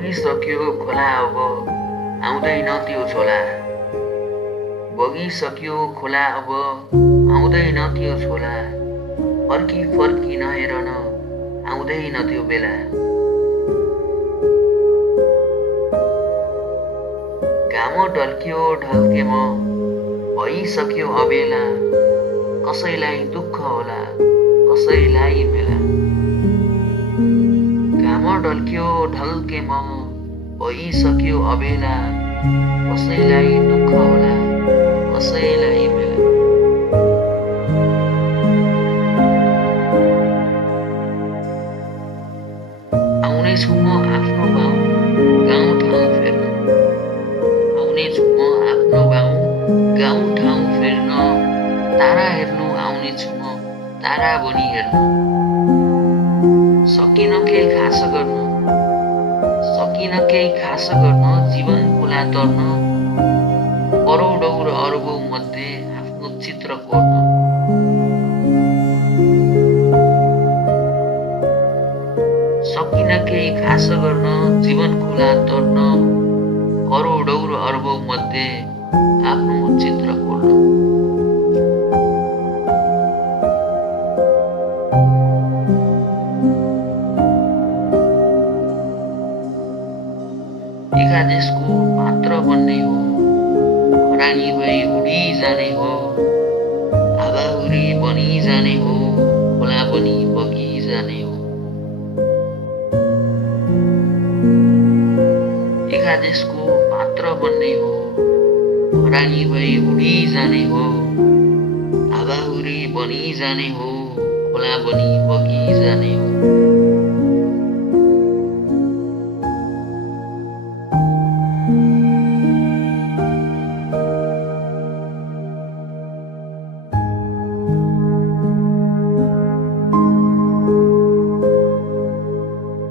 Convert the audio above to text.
बगिसक्यो खोला अब आउँदैन त्यो छोला। बगिसक्यो खोला अब आउँदैन त्यो छोला। फर्की फर्की नहेर न आउँदैन त्यो बेला। घाम ढल्क्यो ढल्के म भइसक्यो अबेला। कसैलाई दुःख होला कसैलाई मेला। घाम ढल्क्यो ढल्के म भइसक्यो अबेला। कसैलाई दुःख होला कसैलाई मेला। आउनेछु म आफ्नो गाउँ ठाउँ फेर्न। आउनेछु म आफ्नो गाउँ ठाउँ फेर्न। तारा हेर्नु आउनेछु म तारा बनि हेर्न। सकिन केही खास गर्न जीवन खुला तर्न। करोडौँ र अरबौँ मध्ये आफ्नो चित्र कोर्न। सकिन केही खास गर्न जीवन खुला तर्न। करोडौँ र अरबौँ मध्ये आफ्नो चित्र कोर्न। एकादेशको पात्र बन्ने हो खरानी भई उडी जाने हो। हावाहुरी बनी जाने हो खोला बनी बगी जाने हो। एकादेशको पात्र बन्ने हो खरानी भई उडी जाने हो। हावाहुरी बनी जाने हो खोला बनी बगी जाने हो।